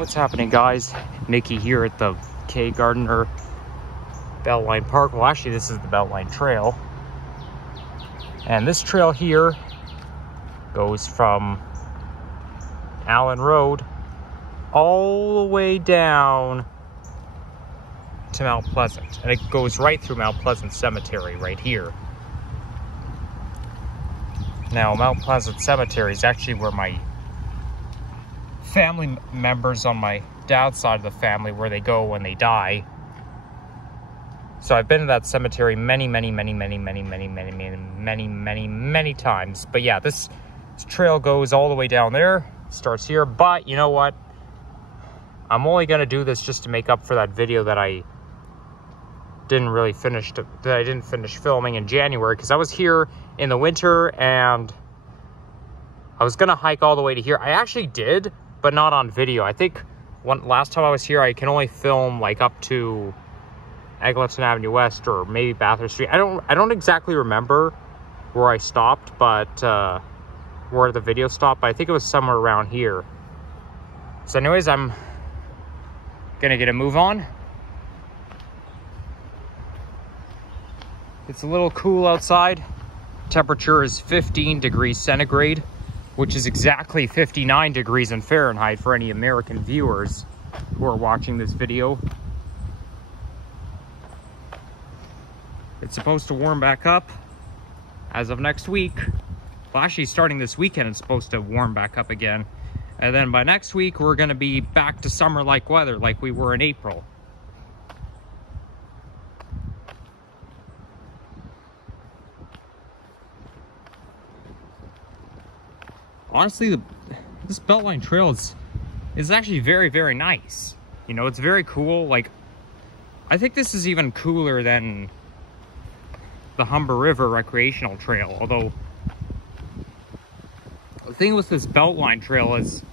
What's happening, guys? Mickey here at the Gardiner Beltline Park. Well, actually, this is the Beltline Trail. And this trail here goes from Allen Road all the way down to Mount Pleasant. And it goes right through Mount Pleasant Cemetery right here. Now, Mount Pleasant Cemetery is actually where my family members on my dad's side of the family, where they go when they die. So I've been to that cemetery many times. But yeah, this trail goes all the way down there, starts here. But you know what? I'm only gonna do this just to make up for that video that I didn't finish filming in January, because I was here in the winter and I was gonna hike all the way to here. I actually did, but not on video. I think last time I was here, I can only film like up to Eglinton Avenue West or maybe Bathurst Street. I don't exactly remember where I stopped, but where the video stopped, but I think it was somewhere around here. So anyways, I'm gonna get a move on. It's a little cool outside. Temperature is 15 degrees centigrade, which is exactly 59 degrees in Fahrenheit for any American viewers who are watching this video. It's supposed to warm back up as of next week. Well, actually, starting this weekend, it's supposed to warm back up again. And then by next week, we're gonna be back to summer-like weather like we were in April. Honestly, this Beltline Trail is actually very nice. You know, it's very cool. Like, I think this is even cooler than the Humber River Recreational Trail. Although, the thing with this Beltline Trail is,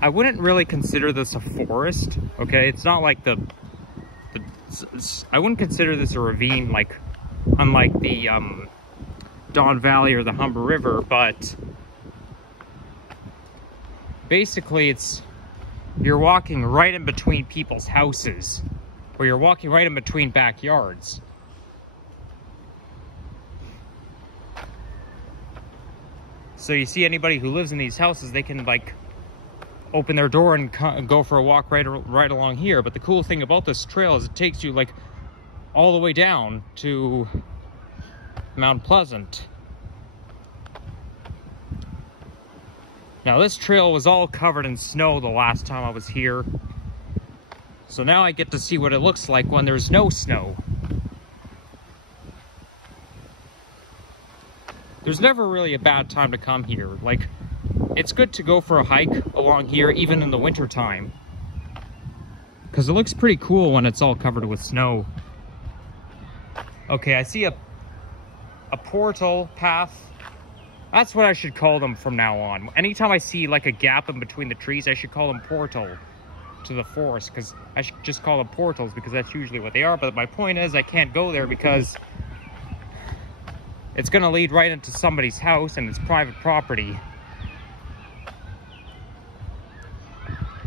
I wouldn't really consider this a forest, okay? It's not like I wouldn't consider this a ravine, like, unlike the, Don Valley or the Humber River, but basically you're walking right in between people's houses, or you're walking right in between backyards. So you see anybody who lives in these houses, they can like open their door and go for a walk right along here. But the cool thing about this trail is it takes you like all the way down to Mount Pleasant. Now this trail was all covered in snow the last time I was here. So now I get to see what it looks like when there's no snow. There's never really a bad time to come here. Like, it's good to go for a hike along here even in the winter time, because it looks pretty cool when it's all covered with snow. Okay, I see a portal path. That's what I should call them from now on. Anytime I see like a gap in between the trees, I should call them portal to the forest, because I should just call them portals, because that's usually what they are. But my point is, I can't go there because it's gonna lead right into somebody's house and it's private property.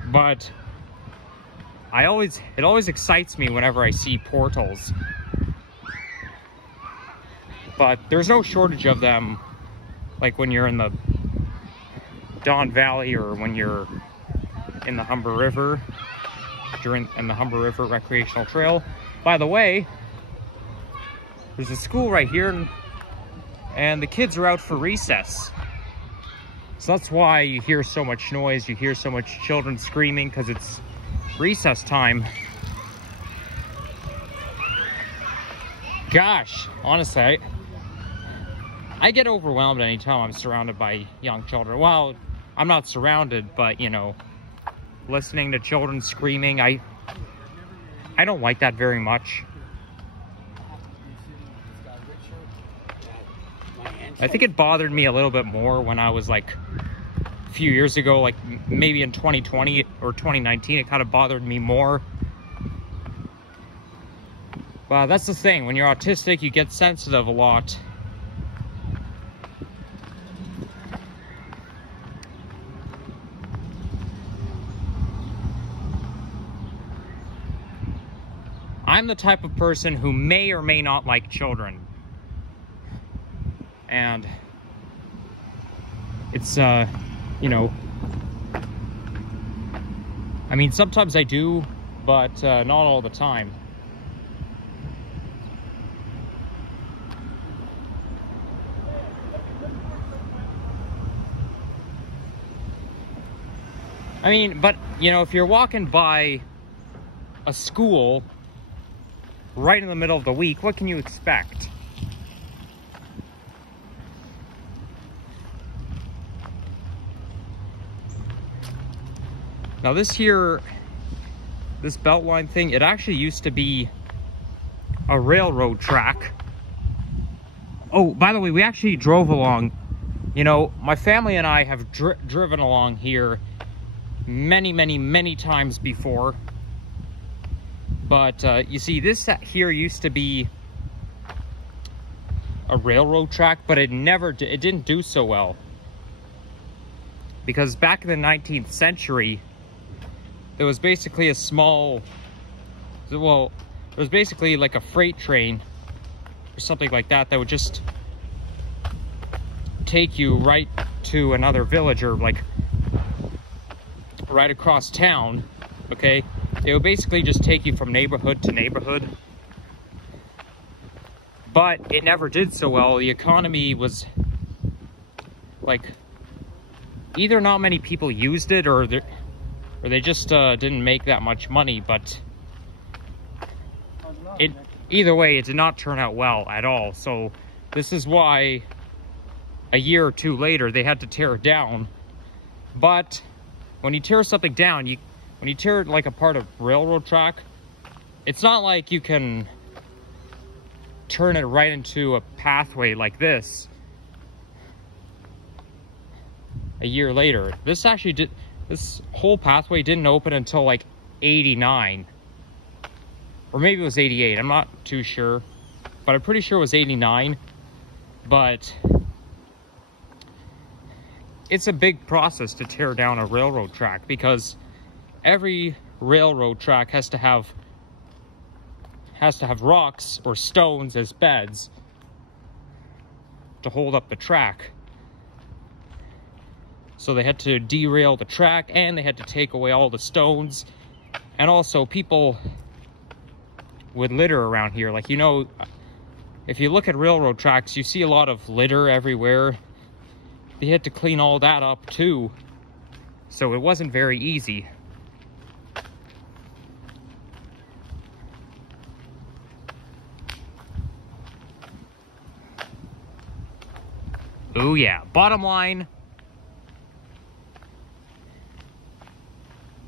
But it always excites me whenever I see portals. But there's no shortage of them, like when you're in the Don Valley or when you're in the Humber River, in the Humber River Recreational Trail. By the way, there's a school right here, and the kids are out for recess. So that's why you hear so much noise, you hear so much children screaming, because it's recess time. Gosh, honestly, I get overwhelmed anytime I'm surrounded by young children. Well, I'm not surrounded, but, you know, listening to children screaming, I don't like that very much. I think it bothered me a little bit more when I was like a few years ago, like maybe in 2020 or 2019, it kind of bothered me more. Well, that's the thing. When you're autistic, you get sensitive a lot. I'm the type of person who may or may not like children. And it's, you know, I mean, sometimes I do, but not all the time. I mean, but, you know, if you're walking by a school right in the middle of the week, what can you expect? Now this here, this Beltline thing, it actually used to be a railroad track. Oh, by the way, we actually drove along. You know, my family and I have driven along here many times before. But you see, this here used to be a railroad track, but it didn't do so well. Because back in the 19th century, there was basically a small, well, it was basically like a freight train or something like that that would just take you right to another village, or like right across town, okay? It would basically just take you from neighborhood to neighborhood. But it never did so well. The economy was like, either not many people used it, or they just didn't make that much money. But either way, it did not turn out well at all. So this is why a year or two later they had to tear it down. But when you tear something down, when you tear like a part of railroad track, it's not like you can turn it right into a pathway like this a year later. This whole pathway didn't open until like 89. Or maybe it was 88, I'm not too sure. But I'm pretty sure it was 89. But it's a big process to tear down a railroad track, because every railroad track has to have rocks or stones as beds to hold up the track. So they had to derail the track, and they had to take away all the stones. And also, people would litter around here. Like, you know, if you look at railroad tracks, you see a lot of litter everywhere. They had to clean all that up too. So it wasn't very easy. Oh yeah, bottom line,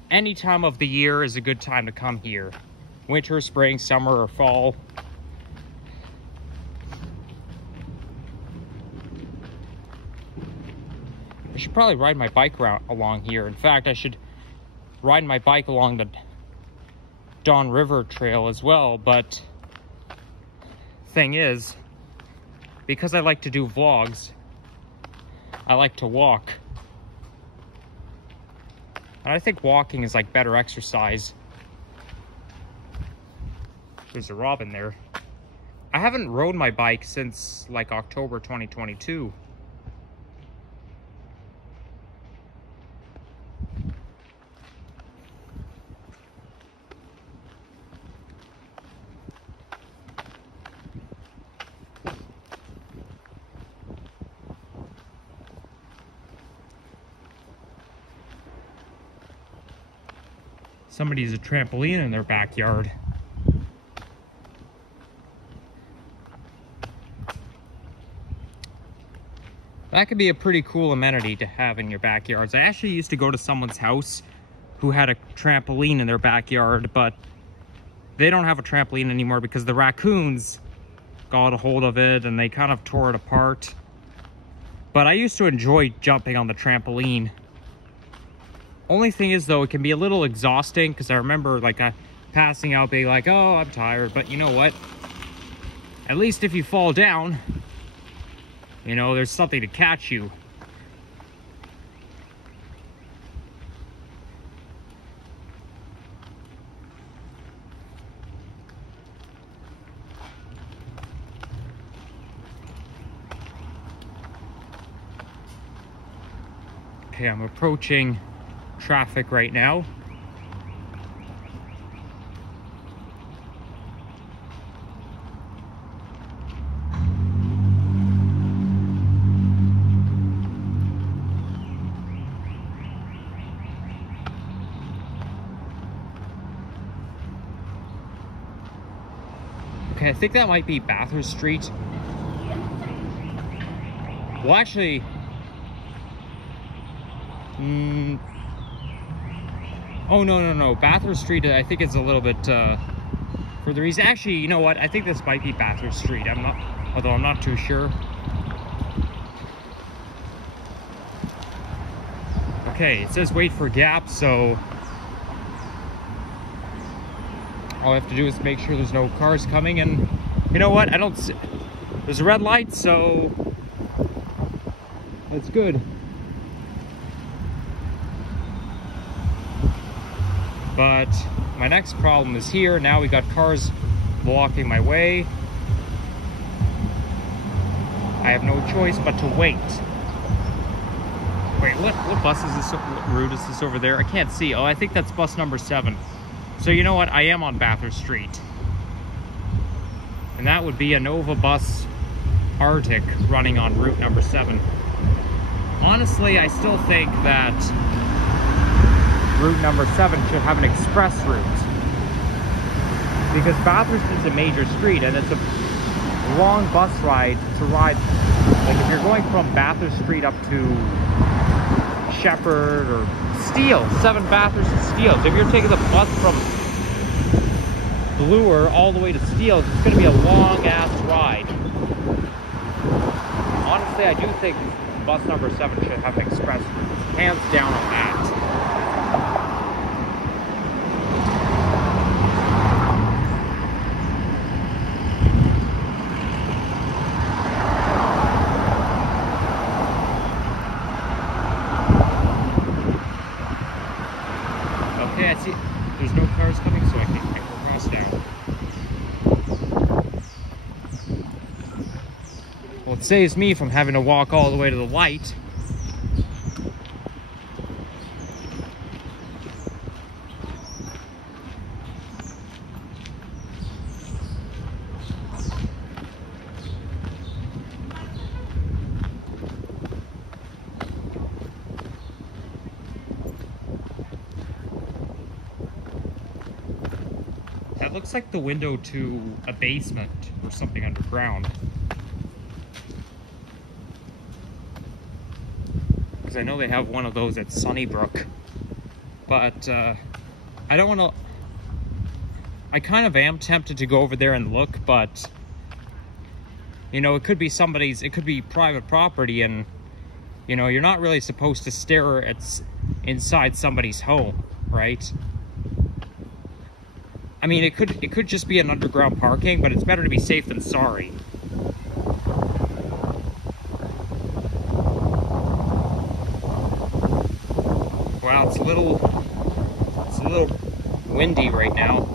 any time of the year is a good time to come here. Winter, spring, summer, or fall. I should probably ride my bike along here. In fact, I should ride my bike along the Don River Trail as well. But thing is, because I like to do vlogs, I like to walk. And I think walking is like better exercise. There's a robin there. I haven't rode my bike since like October 2022. Somebody's a trampoline in their backyard. That could be a pretty cool amenity to have in your backyards. I actually used to go to someone's house who had a trampoline in their backyard, but they don't have a trampoline anymore because the raccoons got a hold of it and they kind of tore it apart. But I used to enjoy jumping on the trampoline. Only thing is, though, it can be a little exhausting, because I remember like passing out being like, oh, I'm tired. But you know what? At least if you fall down, you know, there's something to catch you. Okay, I'm approaching traffic right now. Okay, I think that might be Bathurst Street. Well, actually, oh, no. Bathurst Street, I think it's a little bit further east. Actually, you know what? I think this might be Bathurst Street. Although I'm not too sure. Okay, it says wait for gap, so all I have to do is make sure there's no cars coming, and you know what? There's a red light, so that's good. But my next problem is here. Now we got cars blocking my way. I have no choice but to wait. Wait, what bus is this? What route is this over there? I can't see. Oh, I think that's bus number 7. So you know what? I am on Bathurst Street. And that would be a Nova Bus Arctic running on route number 7. Honestly, I still think that route number 7 should have an express route. Because Bathurst is a major street and it's a long bus ride to ride. Like if you're going from Bathurst Street up to Shepherd or Steele, 7 Bathurst and Steele. So if you're taking the bus from Bloor all the way to Steele, it's going to be a long-ass ride. Honestly, I do think bus number 7 should have an express route. Hands down on that. Okay, I see there's no cars coming, so I can go across now. Well, it saves me from having to walk all the way to the light. That looks like the window to a basement or something underground. Because I know they have one of those at Sunnybrook. But I don't want to... I kind of am tempted to go over there and look, but... You know, it could be somebody's... It could be private property, and... You know, you're not really supposed to stare at inside somebody's home, right? I mean, it could just be an underground parking, but it's better to be safe than sorry. Wow, it's a little windy right now.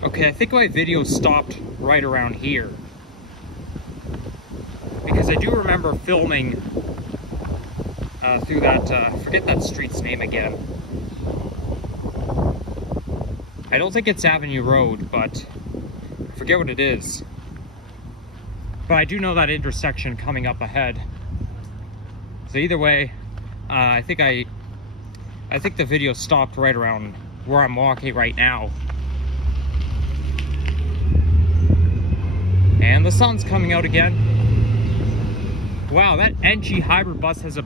Okay, I think my video stopped right around here. Because I do remember filming through that, I forget that street's name again. I don't think it's Avenue Road, but I forget what it is. But I do know that intersection coming up ahead. So either way, I think the video stopped right around where I'm walking right now. And the sun's coming out again. Wow, that NG hybrid bus has a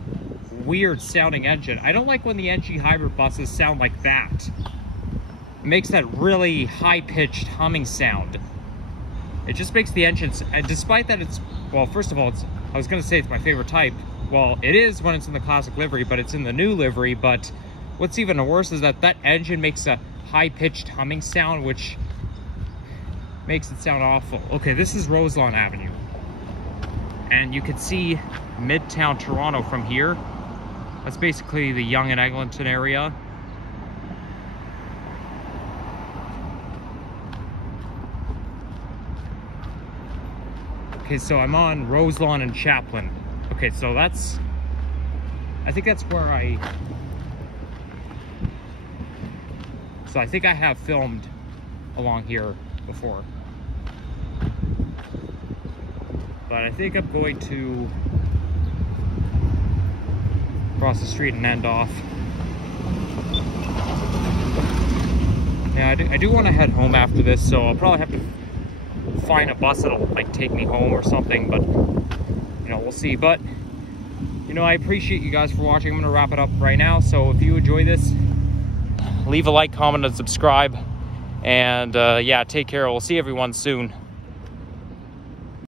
weird sounding engine. I don't like when the NG hybrid buses sound like that. It makes that really high-pitched humming sound. It just makes the engines, and despite that it's, well, first of all, I was gonna say it's my favorite type. Well, it is when it's in the classic livery, but it's in the new livery. But what's even worse is that engine makes a high-pitched humming sound, which makes it sound awful. Okay, this is Roselawn Avenue. And you can see Midtown Toronto from here. That's basically the Yonge and Eglinton area. Okay, so I'm on Roselawn and Chaplin. Okay, so I think that's where I think I have filmed along here before. But I think I'm going to cross the street and end off. Yeah, I do want to head home after this, so I'll probably have to find a bus that'll like take me home or something, but you know, we'll see. But you know, I appreciate you guys for watching. I'm gonna wrap it up right now, so if you enjoy this, leave a like, comment, and subscribe, and yeah, take care. We'll see everyone soon.